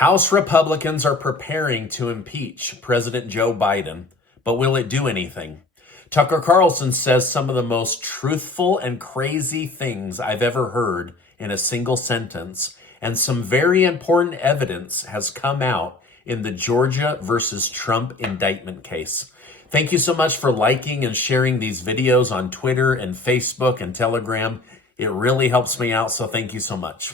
House Republicans are preparing to impeach President Joe Biden, but will it do anything? Tucker Carlson says some of the most truthful and crazy things I've ever heard in a single sentence, and some very important evidence has come out in the Georgia versus Trump indictment case. Thank you so much for liking and sharing these videos on Twitter and Facebook and Telegram. It really helps me out, so thank you so much.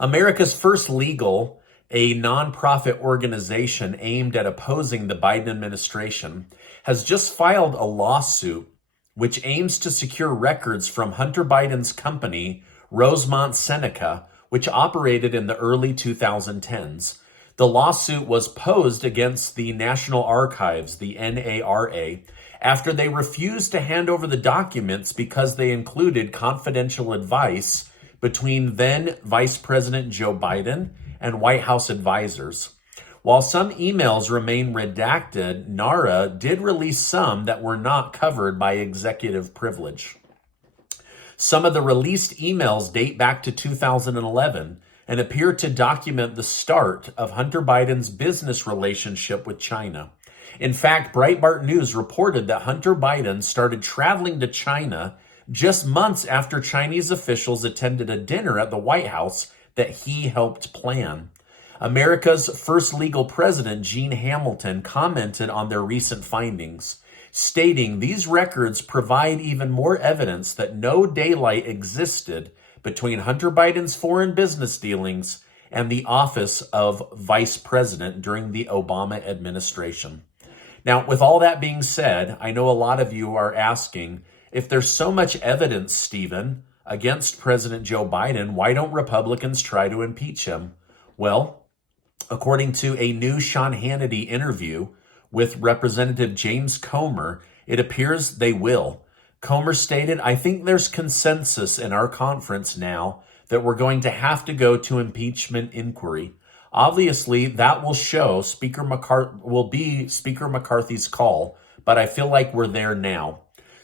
America's First Legal, a nonprofit organization aimed at opposing the Biden administration, has just filed a lawsuit which aims to secure records from Hunter Biden's company, Rosemont Seneca, which operated in the early 2010s. The lawsuit was posed against the National Archives, the NARA, after they refused to hand over the documents because they included confidential advice between then Vice President Joe Biden and White House advisors. While some emails remain redacted, NARA did release some that were not covered by executive privilege. Some of the released emails date back to 2011 and appear to document the start of Hunter Biden's business relationship with China. In fact, Breitbart News reported that Hunter Biden started traveling to China just months after Chinese officials attended a dinner at the White House that he helped plan. America's first legal president, Gene Hamilton, commented on their recent findings, stating these records provide even more evidence that no daylight existed between Hunter Biden's foreign business dealings and the office of vice president during the Obama administration. Now, with all that being said, I know a lot of you are asking, if there's so much evidence, Stephen, against President Joe Biden, why don't Republicans try to impeach him? Well, according to a new Sean Hannity interview with Representative James Comer, it appears they will. Comer stated, "I think there's consensus in our conference now that we're going to have to go to impeachment inquiry. Obviously, that will show will be Speaker McCarthy's call, but I feel like we're there now."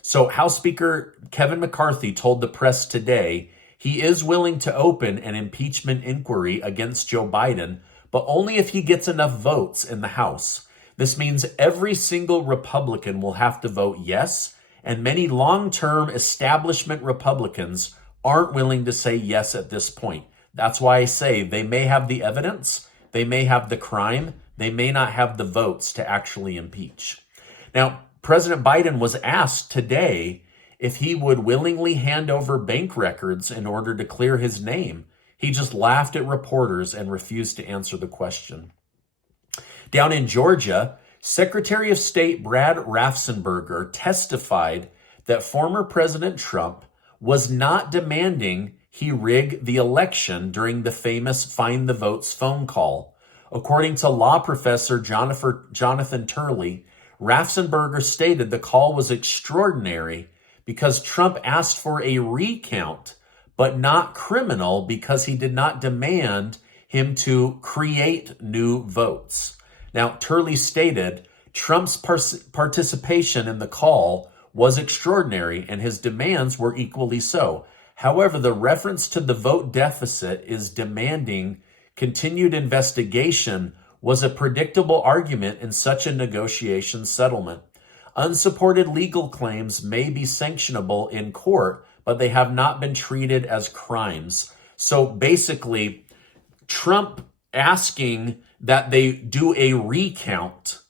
So House Speaker Kevin McCarthy told the press today he is willing to open an impeachment inquiry against Joe Biden, but only if he gets enough votes in the House. This means every single Republican will have to vote yes, and many long-term establishment Republicans aren't willing to say yes at this point. That's why I say they may have the evidence, they may have the crime, they may not have the votes to actually impeach. Now, President Biden was asked today if he would willingly hand over bank records in order to clear his name. He just laughed at reporters and refused to answer the question. Down in Georgia, Secretary of State Brad Raffensperger testified that former President Trump was not demanding he rig the election during the famous Find the Votes phone call. According to law professor Jonathan Turley, Raffensperger stated the call was extraordinary because Trump asked for a recount, but not criminal because he did not demand him to create new votes. Now, Turley stated Trump's participation in the call was extraordinary and his demands were equally so. However, the reference to the vote deficit is demanding continued investigation was a predictable argument in such a negotiation settlement. Unsupported legal claims may be sanctionable in court, but they have not been treated as crimes. So basically, Trump asking that they do a recount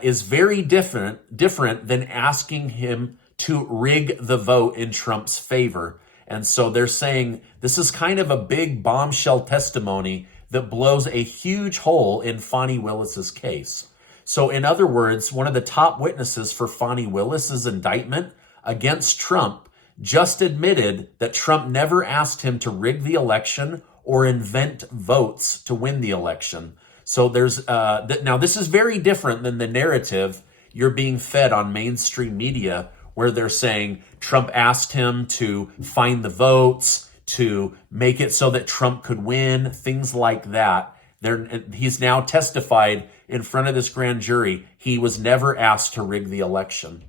is very different than asking him to rig the vote in Trump's favor. And so they're saying this is kind of a big bombshell testimony that blows a huge hole in Fani Willis's case. So in other words, one of the top witnesses for Fani Willis's indictment against Trump just admitted that Trump never asked him to rig the election or invent votes to win the election. So there's now this is very different than the narrative you're being fed on mainstream media, where they're saying Trump asked him to find the votes, to make it so that Trump could win, things like that. He's now testified in front of this grand jury he was never asked to rig the election.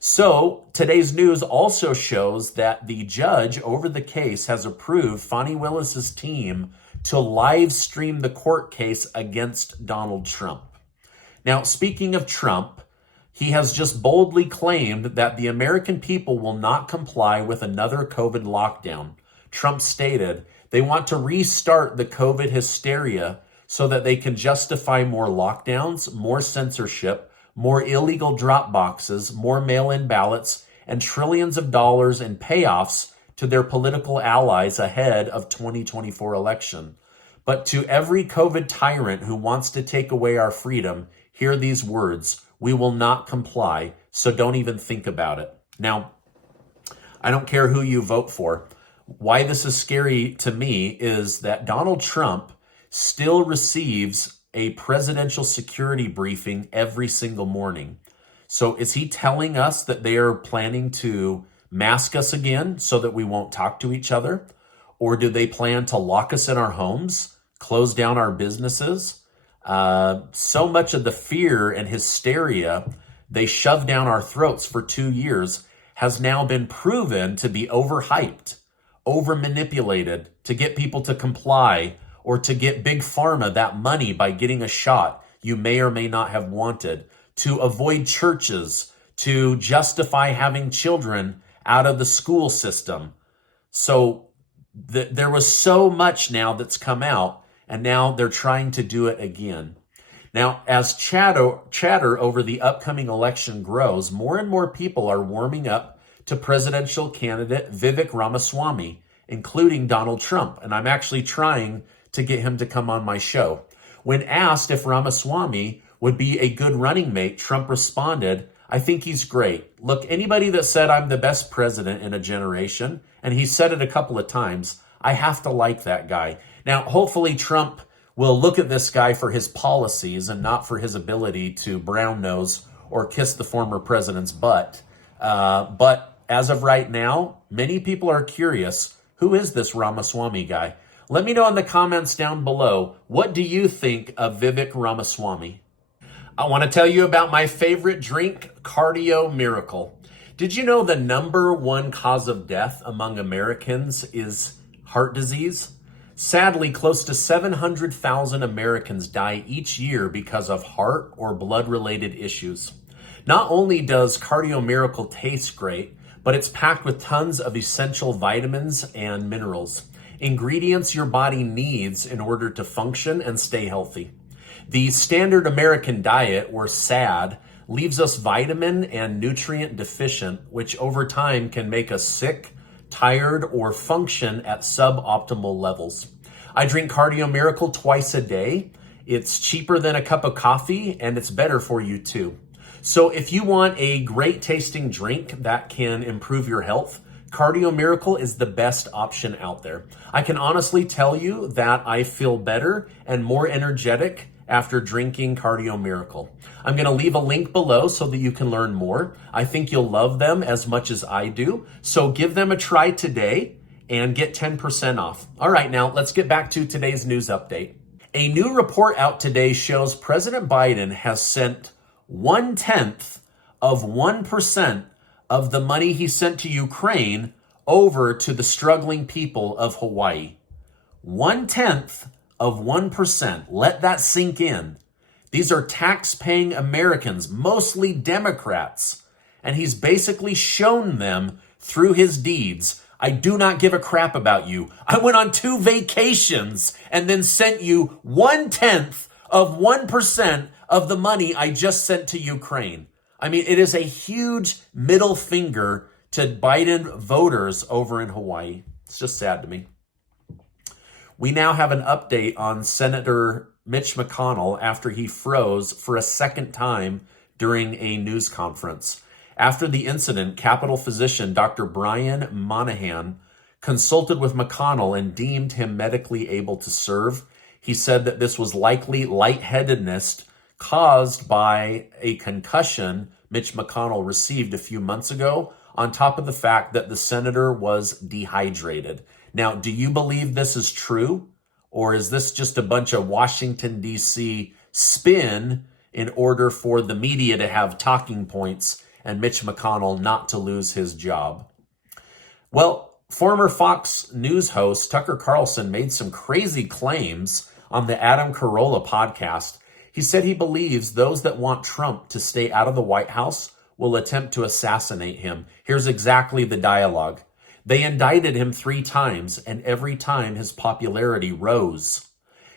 So today's news also shows that the judge over the case has approved Fani Willis's team to live stream the court case against Donald Trump. Now, speaking of Trump, he has just boldly claimed that the American people will not comply with another COVID lockdown. Trump stated they want to restart the COVID hysteria so that they can justify more lockdowns, more censorship, more illegal drop boxes, more mail-in ballots, and trillions of dollars in payoffs to their political allies ahead of 2024 election. But to every COVID tyrant who wants to take away our freedom, hear these words: we will not comply, so don't even think about it. Now, I don't care who you vote for. Why this is scary to me is that Donald Trump still receives a presidential security briefing every single morning. So is he telling us that they are planning to mask us again so that we won't talk to each other? Or do they plan to lock us in our homes, close down our businesses? So much of the fear and hysteria they shoved down our throats for 2 years has now been proven to be overhyped, over-manipulated to get people to comply or to get Big Pharma that money by getting a shot you may or may not have wanted, to avoid churches, to justify having children out of the school system. So there was so much now that's come out, and now they're trying to do it again. Now, as chatter over the upcoming election grows, more and more people are warming up to presidential candidate Vivek Ramaswamy, including Donald Trump. And I'm actually trying to get him to come on my show. When asked if Ramaswamy would be a good running mate, Trump responded, "I think he's great. Look, anybody that said I'm the best president in a generation," and he said it a couple of times, "I have to like that guy." Now, hopefully Trump will look at this guy for his policies and not for his ability to brown nose or kiss the former president's butt. But as of right now, many people are curious, who is this Ramaswamy guy? Let me know in the comments down below, what do you think of Vivek Ramaswamy? I want to tell you about my favorite drink, Cardio Miracle. Did you know the number one cause of death among Americans is heart disease? Sadly, close to 700,000 Americans die each year because of heart or blood-related issues. Not only does Cardio Miracle taste great, but it's packed with tons of essential vitamins and minerals, ingredients your body needs in order to function and stay healthy. The standard American diet, or SAD, leaves us vitamin and nutrient deficient, which over time can make us sick, tired, or function at suboptimal levels. I drink Cardio Miracle twice a day. It's cheaper than a cup of coffee, and it's better for you too. So if you want a great tasting drink that can improve your health, Cardio Miracle is the best option out there. I can honestly tell you that I feel better and more energetic after drinking Cardio Miracle. I'm going to leave a link below so that you can learn more. I think you'll love them as much as I do. So give them a try today and get 10% off. All right, now let's get back to today's news update. A new report out today shows President Biden has sent 0.1% of the money he sent to Ukraine over to the struggling people of Hawaii. 0.1%. Let that sink in. These are tax-paying Americans, mostly Democrats, and he's basically shown them through his deeds, I do not give a crap about you. I went on 2 vacations and then sent you 0.1% of the money I just sent to Ukraine. I mean, it is a huge middle finger to Biden voters over in Hawaii. It's just sad to me. We now have an update on Senator Mitch McConnell after he froze for a second time during a news conference. After the incident, Capitol physician Dr. Brian Monahan consulted with McConnell and deemed him medically able to serve. He said that this was likely lightheadedness caused by a concussion Mitch McConnell received a few months ago, on top of the fact that the senator was dehydrated. Now, do you believe this is true? Or is this just a bunch of Washington, D.C. spin in order for the media to have talking points and Mitch McConnell not to lose his job? Well, Former Fox News host Tucker Carlson made some crazy claims on the Adam Carolla podcast. He said he believes those that want Trump to stay out of the White House will attempt to assassinate him. Here's exactly the dialogue. They indicted him 3 times, and every time his popularity rose.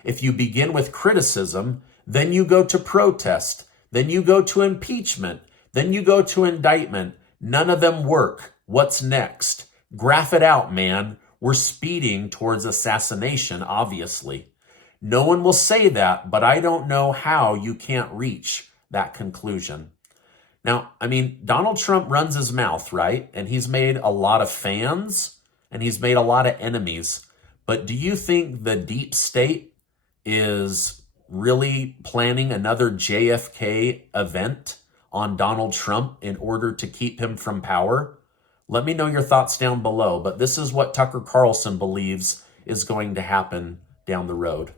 If you begin with criticism, then you go to protest, then you go to impeachment, then you go to indictment. None of them work. What's next? Graph it out, man. We're speeding towards assassination, obviously. No one will say that, but I don't know how you can't reach that conclusion. Now, I mean, Donald Trump runs his mouth, right? And he's made a lot of fans and he's made a lot of enemies. But do you think the deep state is really planning another JFK event on Donald Trump in order to keep him from power? Let me know your thoughts down below, but this is what Tucker Carlson believes is going to happen down the road.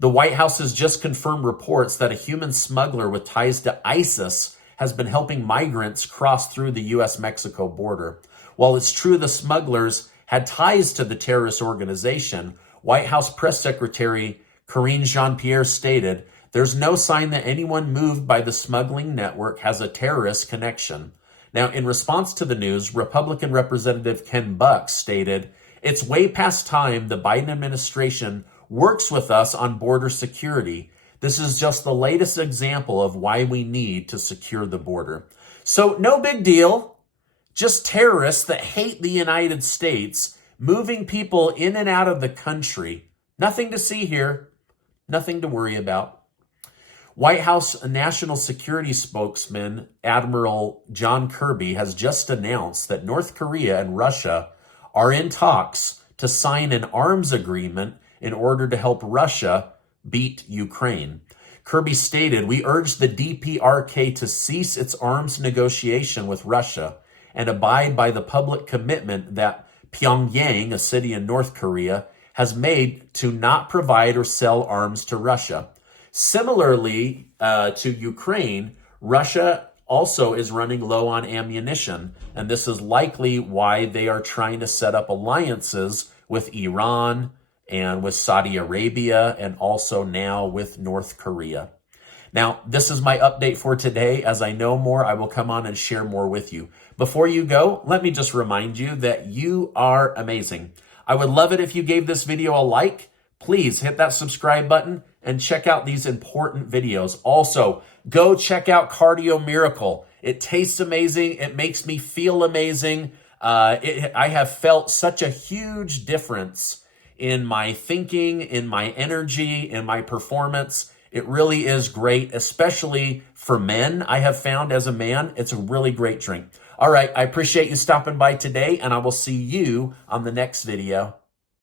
The White House has just confirmed reports that a human smuggler with ties to ISIS has been helping migrants cross through the U.S.-Mexico border. While it's true the smugglers had ties to the terrorist organization, White House Press Secretary Karine Jean-Pierre stated, "There's no sign that anyone moved by the smuggling network has a terrorist connection." Now, in response to the news, Republican Representative Ken Buck stated, "It's way past time the Biden administration works with us on border security. This is just the latest example of why we need to secure the border." So no big deal. Just terrorists that hate the United States, moving people in and out of the country. Nothing to see here. Nothing to worry about. White House National Security Spokesman Admiral John Kirby has just announced that North Korea and Russia are in talks to sign an arms agreement in order to help Russia beat Ukraine. Kirby stated, "We urge the DPRK to cease its arms negotiation with Russia and abide by the public commitment that Pyongyang, a city in North Korea, has made to not provide or sell arms to Russia." Similarly to Ukraine, Russia also is running low on ammunition, and this is likely why they are trying to set up alliances with Iran and with Saudi Arabia and also now with North Korea. Now, this is my update for today. As I know more, I will come on and share more with you. Before you go, let me just remind you that you are amazing. I would love it if you gave this video a like. Please hit that subscribe button and check out these important videos. Also, go check out Cardio Miracle. It tastes amazing. It makes me feel amazing. I have felt such a huge difference in my thinking, in my energy, in my performance. It really is great, especially for men. I have found as a man, it's a really great drink. All right, I appreciate you stopping by today, and I will see you on the next video.